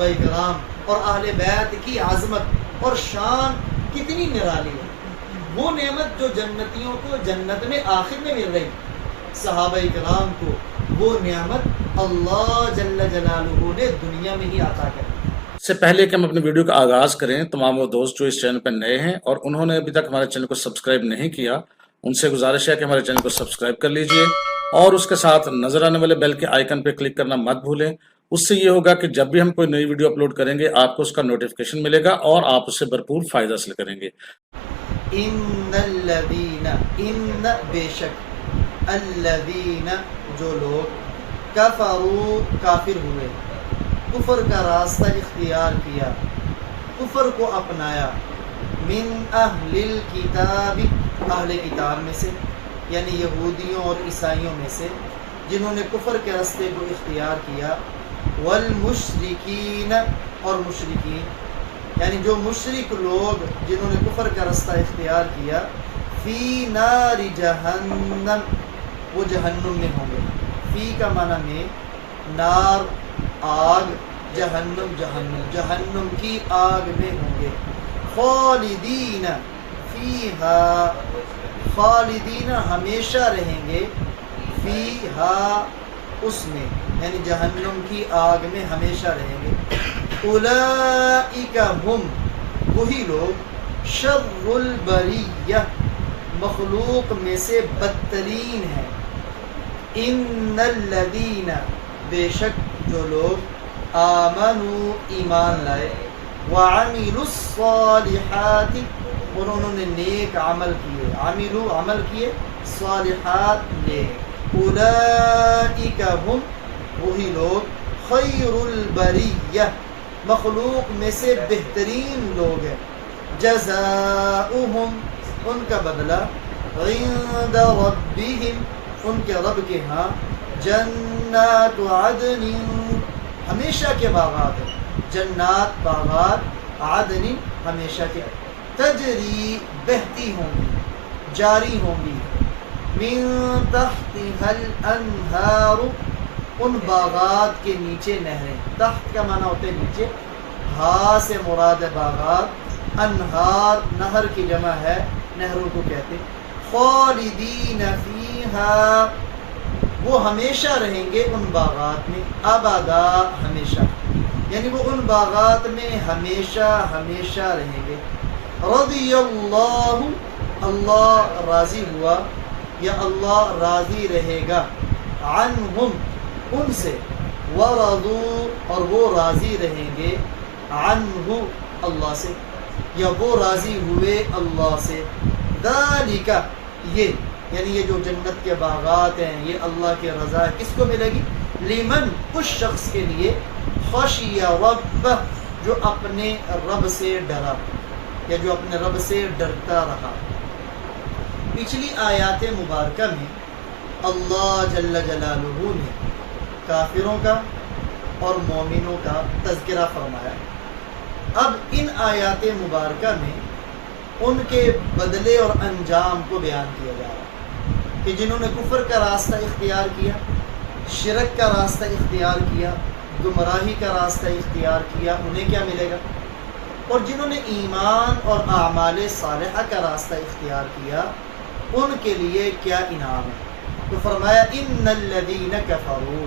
صحابہ کرام اور اہل بیت کی عظمت اور شان کتنی نرالی ہے. وہ نعمت جو جنتیوں کو جنت میں آخر میں مل رہی، صحابہ کرام کو وہ نعمت اللہ جل جلالہ نے دنیا میں ہی عطا کر. اس سے پہلے کہ ہم اپنے ویڈیو کا آغاز کریں، تمام وہ دوست جو اس چینل پر نئے ہیں اور انہوں نے ابھی تک ہمارے چینل کو سبسکرائب نہیں کیا، ان سے گزارش ہے کہ ہمارے چینل کو سبسکرائب کر لیجئے اور اس کے ساتھ نظر آنے والے بیل کے آئیکن پہ کلک کرنا مت بھولیں. اس سے یہ ہوگا کہ جب بھی ہم کوئی نئی ویڈیو اپلوڈ کریں گے آپ کو اس کا نوٹیفیکیشن ملے گا اور آپ اس سے بھرپور فائدہ حاصل کریں گے. ان الذین، ان بے شک، الذین جو لوگ، کفروا کافر ہوئے، کفر کا راستہ اختیار کیا، کفر کو اپنایا، من اہل الکتاب، اہل کتاب میں سے یعنی یہودیوں اور عیسائیوں میں سے جنہوں نے کفر کے راستے کو اختیار کیا، والمشرکین اور مشرکین یعنی جو مشرک لوگ جنہوں نے کفر کا راستہ اختیار کیا، فی نار جہنم، وہ جہنم میں ہوں گے. فی کا معنی میں نار آگ، جہنم جہنم، جہنم کی آگ میں ہوں گے. خالدین فیہا، خالدین ہمیشہ رہیں گے، فیہا اس میں یعنی جہنم کی آگ میں ہمیشہ رہیں گے. اولئک ہم، وہی لوگ، شر البریہ، مخلوق میں سے بدترین ہیں. ان الذین، بے شک جو لوگ، آمنوا ایمان لائے، وعملوا الصالحات اور انہوں نے نیک عمل کیے، عملوا عمل کیے، صالحات نیک، اولئک ہم، وہی لوگ، خیر البریہ، مخلوق میں سے بہترین لوگ ہیں. جزاؤہم، ان کا بدلہ، عند ربہم، ان کے رب کے ہاں، جنات عدن، ہمیشہ کے باغات ہیں، جنات باغات، عدن ہمیشہ کے، تجری بہتی ہوں گی، جاری ہوں گی، من تحتها الانہار، ان باغات کے نیچے نہریں. تحت کا معنی ہوتے نیچے، ہا سے مراد باغات، انہار نہر کی جمع ہے، نہروں کو کہتے. خالدین فیہا، وہ ہمیشہ رہیں گے ان باغات میں، ابدا ہمیشہ، یعنی وہ ان باغات میں ہمیشہ ہمیشہ رہیں گے. رضی اللہ، اللہ راضی ہوا یا اللہ راضی رہے گا، عنہم ان سے، ورضوا اور وہ راضی رہیں گے، عنہ اللہ سے، یا وہ راضی ہوئے اللہ سے. ذالک، یہ یعنی یہ جو جنت کے باغات ہیں یہ اللہ کی رضا کس کو ملے گی؟ لمن، اس شخص کے لیے، خشی رب، جو اپنے رب سے ڈرا یا جو اپنے رب سے ڈرتا رہا. پچھلی آیات مبارکہ میں اللہ جل جلالہ نے کافروں کا اور مومنوں کا تذکرہ فرمایا. اب ان آیات مبارکہ میں ان کے بدلے اور انجام کو بیان کیا جا رہا ہے کہ جنہوں نے کفر کا راستہ اختیار کیا، شرک کا راستہ اختیار کیا، گمراہی کا راستہ اختیار کیا، انہیں کیا ملے گا، اور جنہوں نے ایمان اور اعمال صالحہ کا راستہ اختیار کیا ان کے لیے کیا انعام ہے. تو فرمایا ان الذین کفروا،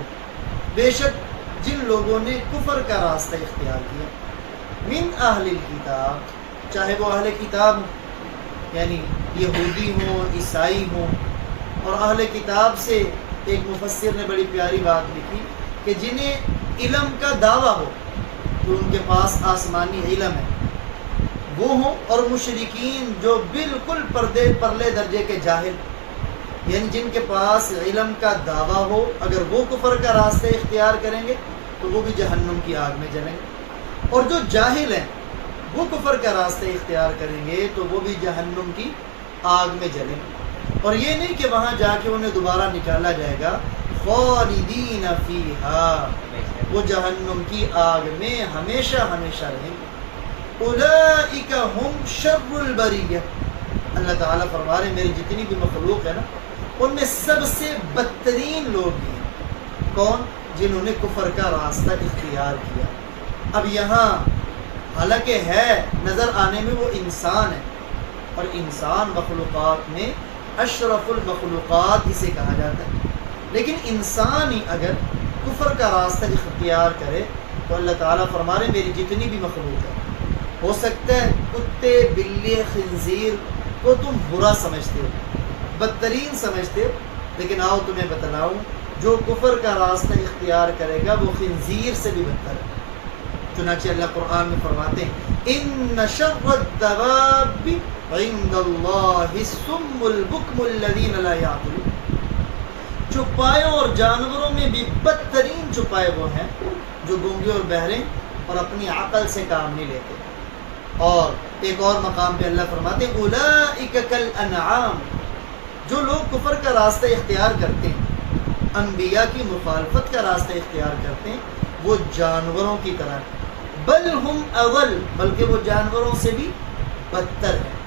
بے شک جن لوگوں نے کفر کا راستہ اختیار کیا، من اہل الکتاب، چاہے وہ اہل کتاب یعنی یہودی ہوں، عیسائی ہوں، اور اہل کتاب سے ایک مفسر نے بڑی پیاری بات لکھی کہ جنہیں علم کا دعویٰ ہو تو ان کے پاس آسمانی علم ہے، وہ ہوں، اور مشرکین جو بالکل پرلے درجے کے جاہل، یعنی جن کے پاس علم کا دعویٰ ہو اگر وہ کفر کا راستہ اختیار کریں گے تو وہ بھی جہنم کی آگ میں جلیں گے، اور جو جاہل ہیں وہ کفر کا راستہ اختیار کریں گے تو وہ بھی جہنم کی آگ میں جلیں گے. اور یہ نہیں کہ وہاں جا کے انہیں دوبارہ نکالا جائے گا، خالدین فیہا، وہ جہنم کی آگ میں ہمیشہ ہمیشہ رہیں گے. اولئک ہم شر البریہ، اللہ تعالیٰ فرما رہے میری جتنی بھی مخلوق ہے نا ان میں سب سے بدترین لوگ ہیں. کون؟ جنہوں نے کفر کا راستہ اختیار کیا. اب یہاں حالانکہ ہے نظر آنے میں وہ انسان ہے، اور انسان مخلوقات میں اشرف المخلوقات اسے کہا جاتا ہے، لیکن انسان ہی اگر کفر کا راستہ اختیار کرے تو اللہ تعالیٰ فرما رہے میری جتنی بھی مخلوق ہے، ہو سکتا ہے کتے بلی خنزیر کو تم برا سمجھتے ہو، بدترین سمجھتے ہو، لیکن آؤ تمہیں بتلاؤں جو کفر کا راستہ اختیار کرے گا وہ خنزیر سے بھی بدتر ہے۔ چنانچہ اللہ قرآن میں فرماتے ہیں ان شر الدواب عند اللہ الصم البکم الذین لا یعقلون، چوپایوں اور جانوروں میں بھی بدترین چوپائے وہ ہیں جو گونگے اور بہرے اور اپنی عقل سے کام نہیں لیتے۔ اور ایک اور مقام پہ اللہ فرماتے ہیں اولئک کالانعام، جو لوگ کفر کا راستہ اختیار کرتے ہیں، انبیاء کی مخالفت کا راستہ اختیار کرتے ہیں، وہ جانوروں کی طرح، بل ہم اول، بلکہ وہ جانوروں سے بھی بدتر ہیں۔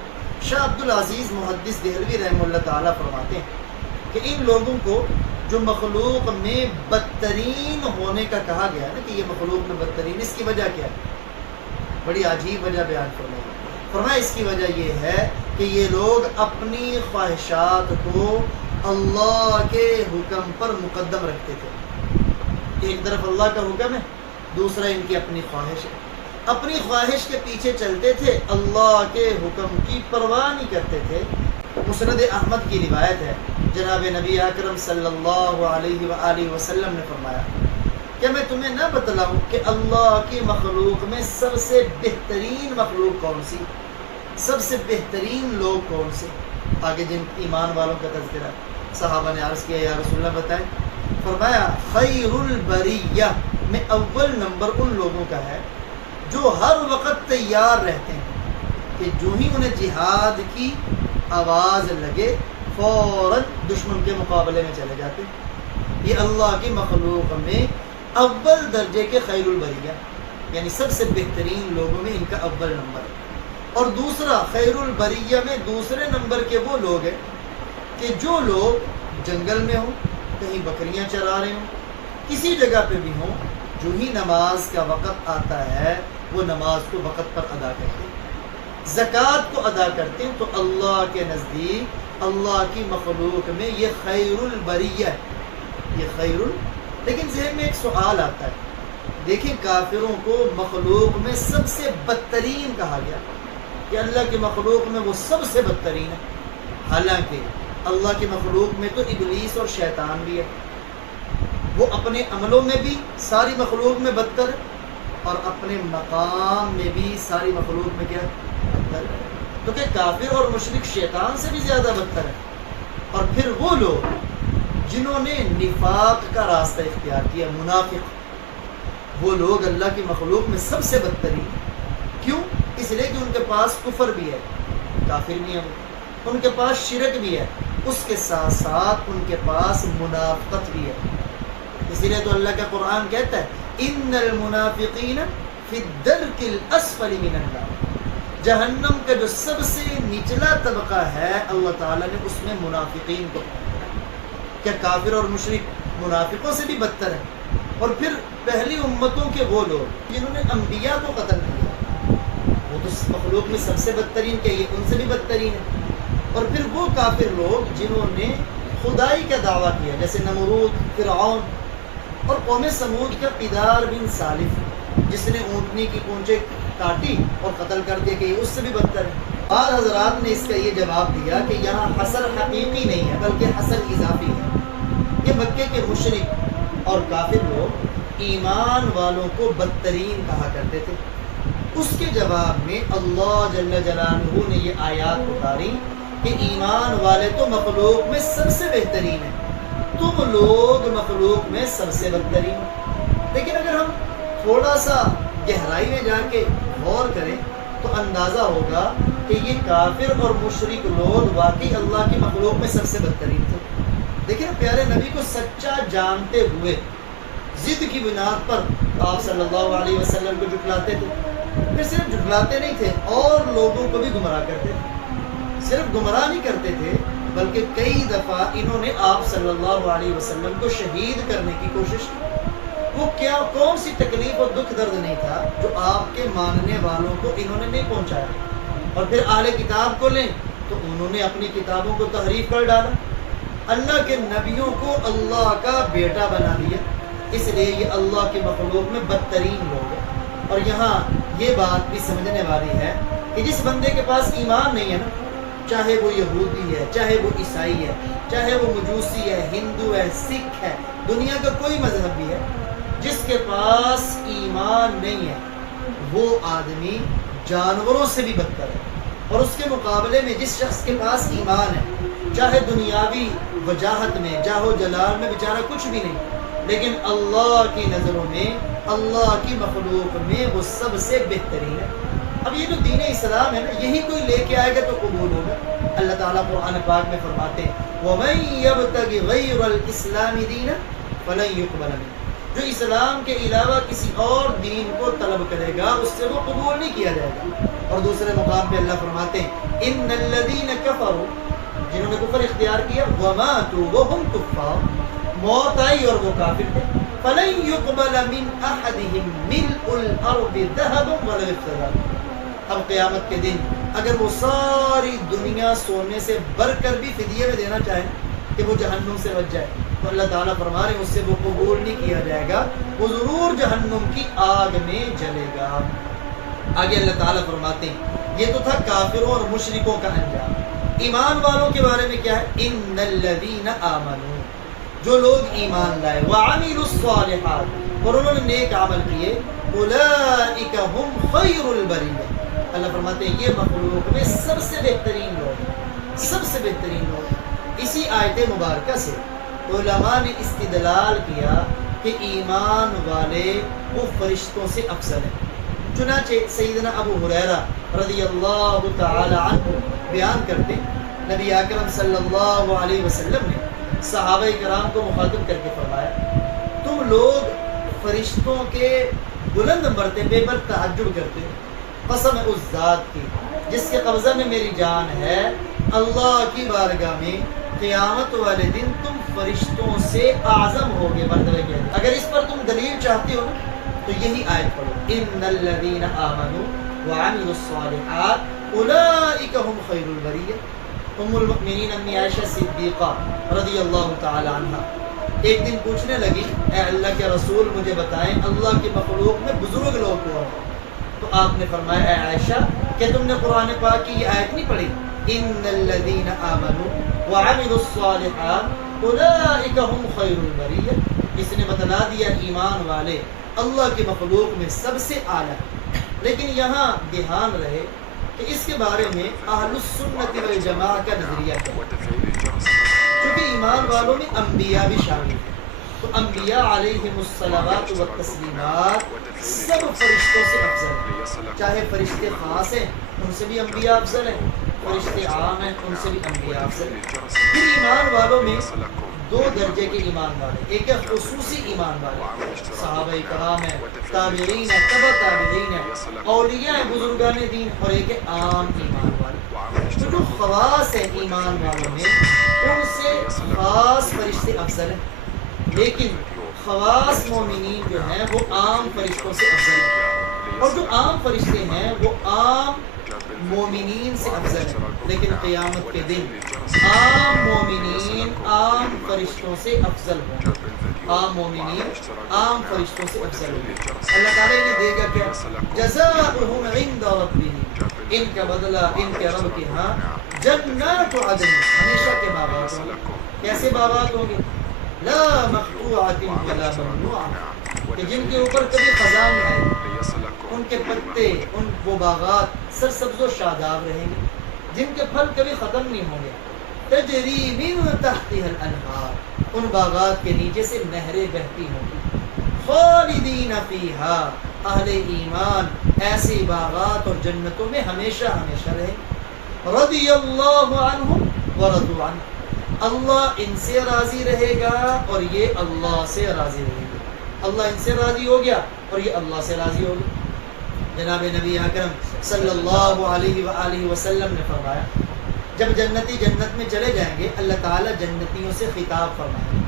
شاہ عبدالعزیز محدث دہلوی رحمہ اللہ تعالیٰ فرماتے ہیں کہ ان لوگوں کو جو مخلوق میں بدترین ہونے کا کہا گیا ہے کہ یہ مخلوق میں بدترین، اس کی وجہ کیا ہے؟ بڑی عجیب وجہ بیان فرمایا اس کی وجہ یہ ہے کہ یہ لوگ اپنی خواہشات کو اللہ کے حکم پر مقدم رکھتے تھے۔ ایک طرف اللہ کا حکم ہے، دوسرا ان کی اپنی خواہش ہے، اپنی خواہش کے پیچھے چلتے تھے، اللہ کے حکم کی پرواہ نہیں کرتے تھے۔ مسند احمد کی روایت ہے، جناب نبی اکرم صلی اللہ علیہ وآلہ وسلم نے فرمایا کہ میں تمہیں نہ بتلاؤں کہ اللہ کی مخلوق میں سب سے بہترین مخلوق کون سی، سب سے بہترین لوگ کون سے؟ آگے جن ایمان والوں کا تذکرہ صحابہ نے عرض کیا یا رسول اللہ بتائیں، فرمایا خیر البریہ میں اول نمبر ان لوگوں کا ہے جو ہر وقت تیار رہتے ہیں کہ جو ہی انہیں جہاد کی آواز لگے فوراً دشمن کے مقابلے میں چلے جاتے ہیں۔ یہ اللہ کی مخلوق میں اول درجے کے خیر البریہ، یعنی سب سے بہترین لوگوں میں ان کا اول نمبر ہے۔ اور دوسرا خیر البریہ میں دوسرے نمبر کے وہ لوگ ہیں کہ جو لوگ جنگل میں ہوں، کہیں بکریاں چرا رہے ہوں، کسی جگہ پہ بھی ہوں، جو ہی نماز کا وقت آتا ہے وہ نماز کو وقت پر ادا کرتے ہیں، زکوٰۃ کو ادا کرتے ہیں، تو اللہ کے نزدیک اللہ کی مخلوق میں یہ خیر البریہ ہے، یہ خیر لیکن ذہن میں ایک سوال آتا ہے، دیکھیں کافروں کو مخلوق میں سب سے بدترین کہا گیا کہ اللہ کی مخلوق میں وہ سب سے بدترین ہے، حالانکہ اللہ کی مخلوق میں تو ابلیس اور شیطان بھی ہے، وہ اپنے عملوں میں بھی ساری مخلوق میں بدتر ہے اور اپنے مقام میں بھی ساری مخلوق میں کیا بدتر ہے، تو کہ کافر اور مشرک شیطان سے بھی زیادہ بدتر ہے۔ اور پھر وہ لوگ جنہوں نے نفاق کا راستہ اختیار کیا، منافق، وہ لوگ اللہ کی مخلوق میں سب سے بدترین ہیں۔ کیوں؟ اس لیے کہ ان کے پاس کفر بھی ہے، کافر بھی ہے، ان کے پاس شرک بھی ہے، اس کے ساتھ ساتھ ان کے پاس منافقت بھی ہے۔ اسی لیے تو اللہ کا قرآن کہتا ہے ان المنافقین فی الدرک الاسفل من النار، جہنم کا جو سب سے نچلا طبقہ ہے اللہ تعالیٰ نے اس میں منافقین کو، کیا کافر اور مشرک منافقوں سے بھی بدتر ہے؟ اور پھر پہلی امتوں کے وہ لوگ جنہوں نے انبیاء کو قتل کیا، وہ تو مخلوق میں سب سے بدترین کہ یہ ان سے بھی بدترین ہے۔ اور پھر وہ کافر لوگ جنہوں نے خدائی کا دعویٰ کیا، جیسے نمرود، فرعون، اور قوم سمود کا قدار بن سالف جس نے اونٹنی کی پونچھیں کاٹی اور قتل کر دیا کہ یہ اس سے بھی بدتر ہے۔ بعض حضرات نے اس کا یہ جواب دیا کہ یہاں حصر حقیقی نہیں ہے بلکہ حصر اضافی ہے، کہ مکے کے مشرک اور کافر لوگ ایمان والوں کو بدترین کہا کرتے تھے۔ اس کے جواب میں اللہ جل جلالہ نے یہ آیات اتاری کہ ایمان والے تو مخلوق میں سب سے بہترین ہیں، تم لوگ مخلوق میں سب سے بدترین۔ لیکن اگر ہم تھوڑا سا گہرائی میں جا کے غور کریں تو اندازہ ہوگا کہ یہ کافر اور مشرک لوگ واقعی اللہ کی مخلوق میں سب سے بدترین تھے۔ لیکن پیارے نبی کو سچا جانتے ہوئے ضد کی بنیاد پر آپ صلی اللہ علیہ وسلم کو جھٹلاتے تھے، پھر صرف جھٹلاتے نہیں تھے اور لوگوں کو بھی گمراہ کرتے تھے۔ صرف گمراہ نہیں کرتے تھے بلکہ کئی دفعہ انہوں نے آپ صلی اللہ علیہ وسلم کو شہید کرنے کی کوشش کی، وہ کیا کون سی تکلیف اور دکھ درد نہیں تھا جو آپ کے ماننے والوں کو انہوں نے نہیں پہنچایا؟ اور پھر اہل کتاب کو لیں تو انہوں نے اپنی کتابوں کو تحریف کر ڈالا، اللہ کے نبیوں کو اللہ کا بیٹا بنا دیا، اس لیے یہ اللہ کے مخلوق میں بدترین لوگ ہیں۔ اور یہاں یہ بات بھی سمجھنے والی ہے کہ جس بندے کے پاس ایمان نہیں ہے نا، چاہے وہ یہودی ہے، چاہے وہ عیسائی ہے، چاہے وہ مجوسی ہے، ہندو ہے، سکھ ہے، دنیا کا کوئی مذہب بھی ہے، جس کے پاس ایمان نہیں ہے وہ آدمی جانوروں سے بھی بدتر ہے۔ اور اس کے مقابلے میں جس شخص کے پاس ایمان ہے، چاہے دنیاوی وجاہت میں جاہو جلال میں بیچارہ کچھ بھی نہیں، لیکن اللہ کی نظروں میں، اللہ کی مخلوق میں وہ سب سے بہترین ہے۔ اب یہ جو دین اسلام ہے نا، یہی کوئی لے کے آئے گا تو قبول ہوگا۔ اللہ تعالیٰ قرآن پاک میں فرماتے ہیں وَمَن يَبْتَغِ غَيْرَ الْإِسْلَامِ دِينًا فَلَن يُقْبَلَ مِنْهُ، جو اسلام کے علاوہ کسی اور دین کو طلب کرے گا اس سے وہ قبول نہیں کیا جائے گا۔ اور دوسرے مقام پہ اللہ فرماتے ہیں ان الذین کفروا، جنہوں نے کفر اختیار کیا، وماتوا وهم کفار، موت آئی اور وہ کافر تھے، فلن يقبل من احدهم ملء الارض ذهبا ولا افتضاء، اب قیامت کے دن اگر وہ ساری دنیا سونے سے بھر کر بھی فدیے میں دینا چاہیں کہ وہ جہنم سے بچ جائے، تو اللہ تعالیٰ فرما رہے ہیں اس سے وہ قبول نہیں کیا جائے گا، وہ ضرور جہنم کی آگ میں جلے گا۔ آگے اللہ تعالیٰ فرماتے ہیں یہ تو تھا کافروں اور مشرکوں کا انجام۔ ایمان والوں کے بارے میں کیا ہے؟ ان الذین آمنوا، جو لوگ ایمان لائے، وعملوا الصالحات، اور انہوں نے نیک عمل کیے، اولئک هم خیر البریہ، اللہ فرماتے ہیں یہ مخلوق میں سب سے بہترین لوگ ہیں، سب سے بہترین لوگ۔ اسی آیت مبارکہ سے علماء نے استدلال کیا کہ ایمان والے وہ فرشتوں سے افضل ہیں۔ چنانچہ سیدنا ابو ہریرہ رضی اللہ تعالی عنہ بیان کرتے نبی اکرم صلی اللہ علیہ وسلم نے صحابہ کرام کو مخاطب کر کے فرمایا تم لوگ فرشتوں کے بلند مرتبے پر تعجب کرتے ہو، قسم اس ذات کی جس کے قبضہ میں میری جان ہے، اللہ کی بارگاہ میں قیامت والے دن تم فرشتوں سے اعظم ہوگے مرتبے کے۔ اگر اس پر تم دلیل چاہتے ہو تو یہی آیت پڑھو ان الذین آمنوا وعملوا الصالحات اولئک هم خیر البریہ۔ ام المؤمنین امی عائشہ صدیقہ رضی اللہ تعالی عنہ ایک دن پوچھنے لگی اے اللہ کے رسول مجھے بتائیں اللہ کی مخلوق میں بزرگ لوگ کون ہیں؟ تو آپ نے فرمایا اے عائشہ کہ تم نے قرآن پاک کی یہ آیت نہیں پڑھی ان الذین آمنوا وعملوا الصالحات اولئک هم خیر البریہ؟ اس نے بتلا دیا ایمان والے اللہ کی مخلوق میں سب سے اعلیٰ۔ لیکن یہاں دھیان رہے کہ اس کے بارے میں اہل السنت والجماعہ کا نظریہ کیا ہے، کیونکہ ایمان والوں میں انبیاء بھی شامل ہیں، تو انبیاء علیہم الصلوات والتسلیمات سب فرشتوں سے افضل ہیں، چاہے فرشتے خاص ہیں ان سے بھی انبیاء افضل ہیں، فرشتے عام ہیں ان سے بھی انبیاء افضل ہیں۔ پھر ایمان والوں میں دو درجے کے ایمان والے، ایک ہے خصوصی ایمان والے، صحابہ کرام ہیں، تابعین ہیں، تبع تابعین ہیں، اولیاء ہیں، بزرگان دین، اور ایک ہے عام ایمان والے۔ تو جو خواص ہیں ایمان والوں میں ان سے خاص فرشتے افضل ہیں، لیکن خواص مومنین جو ہیں وہ عام فرشتوں سے افضل ہیں، اور جو عام فرشتے ہیں وہ عام مومنین سے افضل ہیں، لیکن قیامت کے دن عام مومنین عام فرشتوں سے افضل ہوں، عام مومنین عام فرشتوں سے افضل ہوں۔ اللہ تعالیٰ نے دے گا کیا؟ جزاؤہم عند ربہم، ان کا بدلہ ان کے رب کے ہاں جنات عدن، ہمیشہ کے باغات ہوں گے۔ کیسے باغات ہوں گے؟ لا مقطوعۃ ولا ممنوعۃ، کہ جن کے اوپر کبھی خزاں نہ آئے، ان کے پتے، ان وہ باغات سرسبز و شاداب رہیں گے، جن کے پھل کبھی ختم نہیں ہوں گے۔ تجری من تحتها الانہار، ان باغات کے نیچے سے نہریں بہتی ہوں گی۔ خالدین فیہا، اہل ایمان ایسی باغات اور جنتوں میں ہمیشہ ہمیشہ رہیں۔ رضی اللہ عنہم ورضوا عنہ، اللہ ان سے راضی رہے گا اور یہ اللہ سے راضی رہے گا۔ اللہ ان سے راضی ہو گیا اور یہ اللہ سے راضی ہو گیا۔ جناب نبی اکرم صلی اللہ علیہ وآلہ وسلم نے فرمایا جب جنتی جنت میں چلے جائیں گے اللہ تعالیٰ جنتیوں سے خطاب فرمائے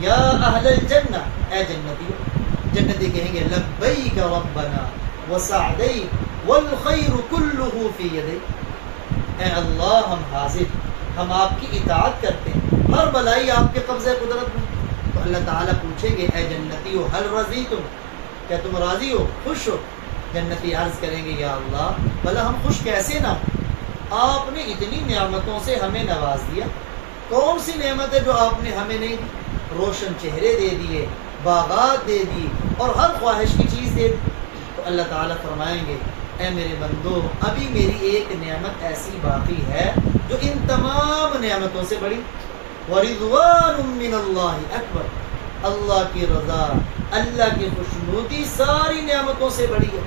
یا اہل الجنہ، اے جنتیوں، جنتی کہیں گے لبیک ربنا وسعدیک والخیر کلہ فی یدیک، اے اللہ ہم حاضر، ہم آپ کی اطاعت کرتے ہیں، ہر بلائی آپ کے قبضہ قدرت میں۔ تو اللہ تعالیٰ پوچھیں گے اے جنتیو ہل رضیتم، کیا تم راضی ہو، خوش ہو؟ جنتی عرض کریں گے یا اللہ بھلا ہم خوش کیسے نہ ہوں، آپ نے اتنی نعمتوں سے ہمیں نواز دیا، کون سی نعمت ہے جو آپ نے ہمیں نہیں دی؟ روشن چہرے دے دیے، باغات دے دی، اور ہر خواہش کی چیز دے دی۔ تو اللہ تعالیٰ فرمائیں گے اے میرے بندو ابھی میری ایک نعمت ایسی باقی ہے جو ان تمام نعمتوں سے بڑی، وَرِضْوَانٌ مِّنَ اللَّهِ اکبر، اللہ کی رضا، اللہ کی خوشنودی ساری نعمتوں سے بڑی ہے۔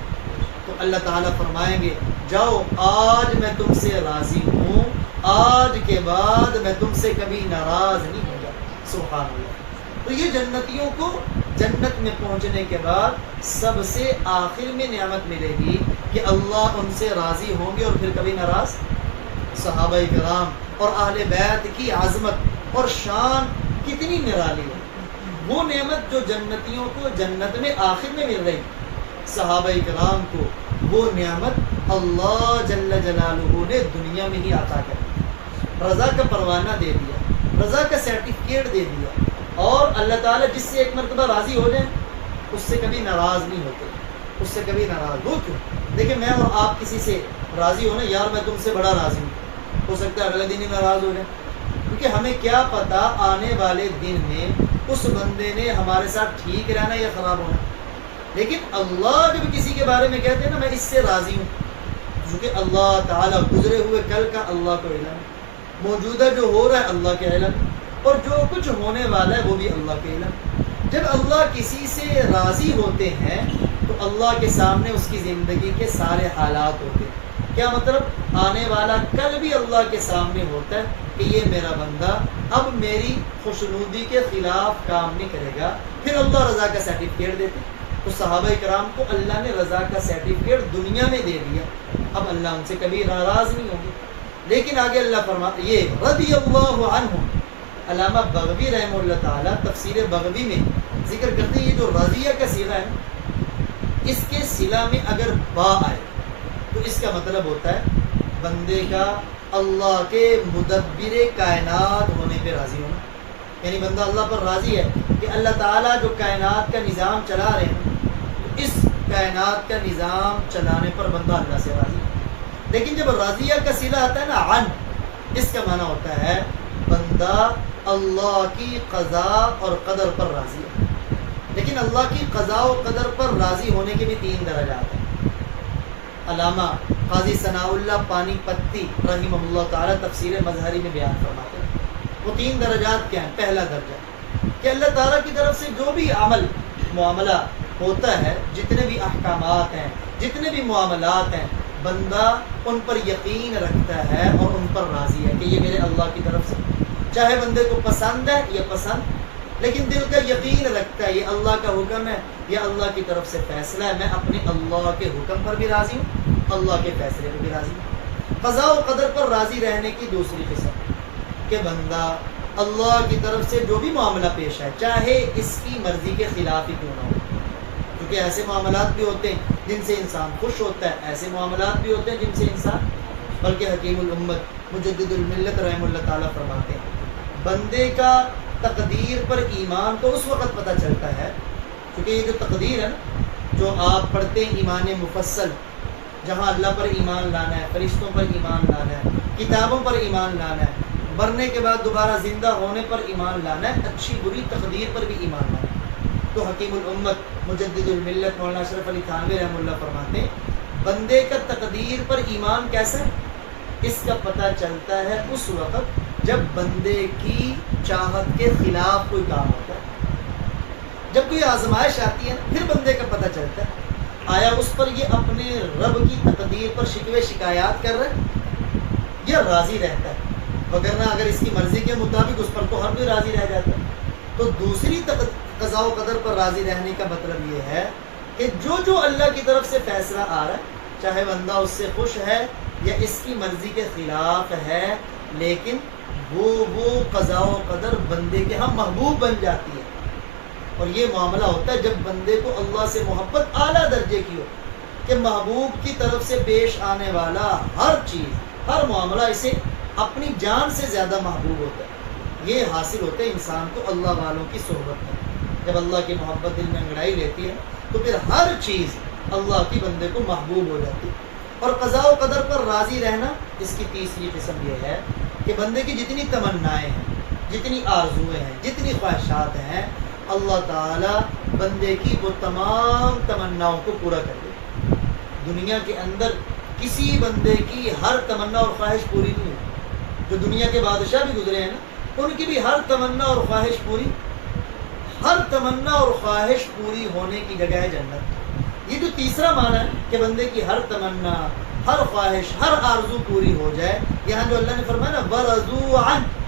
تو اللہ تعالیٰ فرمائیں گے جاؤ آج میں تم سے راضی ہوں، آج کے بعد میں تم سے کبھی ناراض نہیں ہوں گا۔ سبحان اللہ۔ تو یہ جنتیوں کو جنت میں پہنچنے کے بعد سب سے آخر میں نعمت ملے گی کہ اللہ ان سے راضی ہوں گے اور پھر کبھی ناراض۔ صحابہ کرام اور اہل بیت کی عظمت اور شان کتنی نرالی ہے، وہ نعمت جو جنتیوں کو جنت میں آخر میں مل رہی، صحابہ کرام کو وہ نعمت اللہ جل جلالہ نے دنیا میں ہی عطا کر، رضا کا پروانہ دے دیا، رضا کا سرٹیفکیٹ دے دیا، اور اللہ تعالیٰ جس سے ایک مرتبہ راضی ہو جائیں اس سے کبھی ناراض نہیں ہوتے، اس سے کبھی ناراض ہو کیوں؟ دیکھیں میں اور آپ کسی سے راضی ہونا، یار میں تم سے بڑا راضی ہوں، ہو سکتا ہے اگلے دن ہی ناراض ہو جائے، کیونکہ ہمیں کیا پتا آنے والے دن میں اس بندے نے ہمارے ساتھ ٹھیک رہنا یا خراب ہونا۔ لیکن اللہ جب کسی کے بارے میں کہتے ہیں نا میں اس سے راضی ہوں، کیونکہ اللہ تعالیٰ گزرے ہوئے کل کا اللہ کو علم ہے، موجودہ جو ہو رہا ہے اللہ کے علم، اور جو کچھ ہونے والا ہے وہ بھی اللہ کے علم۔ جب اللہ کسی سے راضی ہوتے ہیں تو اللہ کے سامنے اس کی زندگی کے سارے حالات ہوتے ہیں۔ کیا مطلب؟ آنے والا کل بھی اللہ کے سامنے ہوتا ہے کہ یہ میرا بندہ اب میری خوشنودی کے خلاف کام نہیں کرے گا، پھر اللہ رضا کا سرٹیفکیٹ دیتے۔ تو صحابہ کرام کو اللہ نے رضا کا سرٹیفکیٹ دنیا میں دے دیا، اب اللہ ان سے کبھی ناراض نہیں ہوں گے۔ لیکن آگے اللہ فرماتے یہ رضی اللہ عنہم، علامہ بغوی رحمہ اللہ تعالیٰ تفسیر بغوی میں ذکر کرتے ہیں یہ جو رضیہ کا صیغہ ہے اس کے صلہ میں اگر با آئے تو اس کا مطلب ہوتا ہے بندے کا اللہ کے مدبر کائنات ہونے پہ راضی ہونا، یعنی بندہ اللہ پر راضی ہے کہ اللہ تعالیٰ جو کائنات کا نظام چلا رہے ہیں اس کائنات کا نظام چلانے پر بندہ اللہ سے راضی ہے۔ لیکن جب راضیہ کا صلہ آتا ہے نا عن، اس کا معنی ہوتا ہے بندہ اللہ کی قضا اور قدر پر راضی ہے۔ لیکن اللہ کی قضا و قدر پر راضی ہونے کے بھی 3 درجات ہیں۔ علامہ قاضی ثناء اللہ پانی پتی رحمہ اللہ تعالیٰ تفسیر مظہری میں بیان فرماتے ہیں وہ 3 درجات کیا ہیں۔ پہلا درجہ کہ اللہ تعالیٰ کی طرف سے جو بھی عمل معاملہ ہوتا ہے، جتنے بھی احکامات ہیں، جتنے بھی معاملات ہیں، بندہ ان پر یقین رکھتا ہے اور ان پر راضی ہے کہ یہ میرے اللہ کی طرف سے، چاہے بندے کو پسند ہے یا پسند، لیکن دل کا یقین رکھتا ہے یہ اللہ کا حکم ہے یا اللہ کی طرف سے فیصلہ ہے، میں اپنے اللہ کے حکم پر بھی راضی ہوں، اللہ کے فیصلے پر بھی راضی ہوں۔ قضاء و قدر پر راضی رہنے کی دوسری قسم کہ بندہ اللہ کی طرف سے جو بھی معاملہ پیش ہے چاہے اس کی مرضی کے خلاف ہی کیوں نہ ہو، کیونکہ ایسے معاملات بھی ہوتے ہیں جن سے انسان خوش ہوتا ہے، ایسے معاملات بھی ہوتے ہیں جن سے انسان، بلکہ حکیم الامت مجدد الملت رحمہ اللہ تعالیٰ فرماتے ہیں بندے کا تقدیر پر ایمان تو اس وقت پتہ چلتا ہے، کیونکہ یہ جو تقدیر ہے نا جو آپ پڑھتے ہیں ایمان مفصل، جہاں اللہ پر ایمان لانا ہے، فرشتوں پر ایمان لانا ہے، کتابوں پر ایمان لانا ہے، مرنے کے بعد دوبارہ زندہ ہونے پر ایمان لانا ہے، اچھی بری تقدیر پر بھی ایمان لانا ہے۔ تو حکیم الامت مجدد الملت مولانا اشرف علی تھانوی رحمہ اللہ فرماتے ہیں بندے کا تقدیر پر ایمان کیسا ہے، اس کا پتہ چلتا ہے اس وقت جب بندے کی چاہت کے خلاف کوئی کام ہوتا ہے، جب کوئی آزمائش آتی ہے پھر بندے کا پتہ چلتا ہے آیا اس پر یہ اپنے رب کی تقدیر پر شکوے شکایات کر رہا ہے یا راضی رہتا ہے، وگرنہ اگر اس کی مرضی کے مطابق اس پر تو ہر کوئی راضی رہ جاتا ہے۔ تو دوسری قضاء و قدر پر راضی رہنے کا مطلب یہ ہے کہ جو اللہ کی طرف سے فیصلہ آ رہا ہے چاہے بندہ اس سے خوش ہے یا اس کی مرضی کے خلاف ہے، لیکن وہ قضاء و قدر بندے کے ہاں محبوب بن جاتی ہے اور یہ معاملہ ہوتا ہے جب بندے کو اللہ سے محبت اعلیٰ درجے کی ہو کہ محبوب کی طرف سے پیش آنے والا ہر چیز، ہر معاملہ اسے اپنی جان سے زیادہ محبوب ہوتا ہے۔ یہ حاصل ہوتا ہے انسان کو اللہ والوں کی صحبت میں۔ جب اللہ کی محبت دل میں انگڑائی لیتی ہے تو پھر ہر چیز اللہ کی بندے کو محبوب ہو جاتی ہے۔ اور قضاء و قدر پر راضی رہنا، اس کی تیسری قسم یہ ہے کہ بندے کی جتنی تمنائیں ہیں، جتنی آرزویں ہیں، جتنی خواہشات ہیں، اللہ تعالیٰ بندے کی وہ تمام تمناؤں کو پورا کر دے۔ دنیا کے اندر کسی بندے کی ہر تمنا اور خواہش پوری نہیں ہوئی۔ جو دنیا کے بادشاہ بھی گزرے ہیں نا، ان کی بھی ہر تمنا اور خواہش پوری، ہر تمنا اور خواہش پوری ہونے کی جگہ ہے جنت۔ یہ جو تیسرا معنی ہے کہ بندے کی ہر تمنا، ہر خواہش، ہر آرزو پوری ہو جائے، یہاں جو اللہ نے فرمایا نا وَرَضُوا عَنْهُ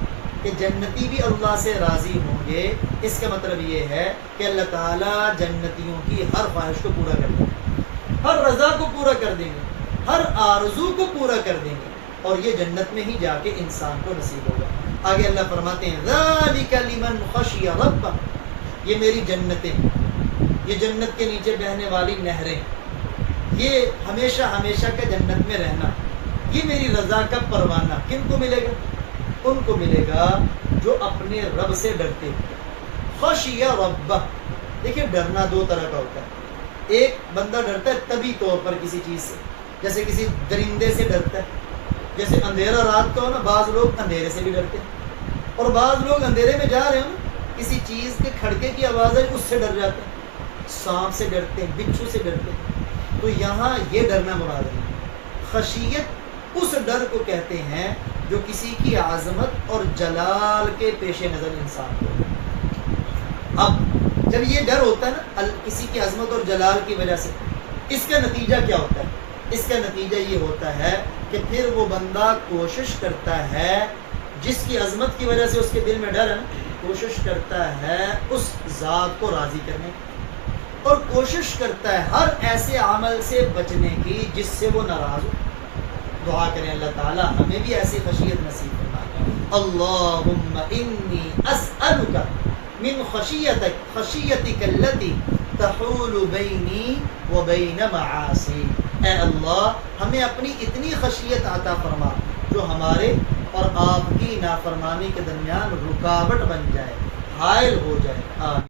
کہ جنتی بھی اللہ سے راضی ہوں گے، اس کا مطلب یہ ہے کہ اللہ تعالیٰ جنتیوں کی ہر خواہش کو پورا کر دیں گے، ہر رضا کو پورا کر دیں گے، ہر آرزو کو پورا کر دیں گے، اور یہ جنت میں ہی جا کے انسان کو نصیب ہوگا۔ آگے اللہ فرماتے ہیں ذَلِكَ لِمَنْ خَشِيَ رَبَّهُ، یہ میری جنتیں، یہ جنت کے نیچے بہنے والی نہریں، یہ ہمیشہ ہمیشہ کے جنت میں رہنا، یہ میری رضا کا پروانہ کن کو ملے گا؟ ان کو ملے گا جو اپنے رب سے ڈرتے ہیں۔ خشیہ ربہ، دیکھیں ڈرنا دو طرح کا ہوتا ہے۔ ایک بندہ ڈرتا ہے طبی طور پر کسی چیز سے، جیسے کسی درندے سے ڈرتا ہے، جیسے اندھیرا رات کا ہو نا، بعض لوگ اندھیرے سے بھی ڈرتے ہیں، اور بعض لوگ اندھیرے میں جا رہے ہوں کسی چیز کے کھڑکے کی آواز ہے اس سے ڈر جاتے ہیں، سانپ سے ڈرتے ہیں، بچھو سے ڈرتے ہیں۔ تو یہاں یہ ڈرنا مراد ہے۔ خشیت اس ڈر کو کہتے ہیں جو کسی کی عظمت اور جلال کے پیش نظر انسان کو۔ اب جب یہ ڈر ہوتا ہے نا کسی کی عظمت اور جلال کی وجہ سے، اس کا نتیجہ کیا ہوتا ہے؟ اس کا نتیجہ یہ ہوتا ہے کہ پھر وہ بندہ کوشش کرتا ہے، جس کی عظمت کی وجہ سے اس کے دل میں ڈر ہے نا، کوشش کرتا ہے اس ذات کو راضی کرنے کی، اور کوشش کرتا ہے ہر ایسے عمل سے بچنے کی جس سے وہ ناراض ہو۔ دعا کریں اللہ تعالیٰ ہمیں بھی ایسی خشیت نصیب فرمائے۔ اللہم انی اسألک من خشیتک التی تحول بینی و بین معاصی، اے اللہ ہمیں اپنی اتنی خشیت عطا فرما جو ہمارے اور آپ کی نافرمانی کے درمیان رکاوٹ بن جائے، حائل ہو جائے۔ آمین۔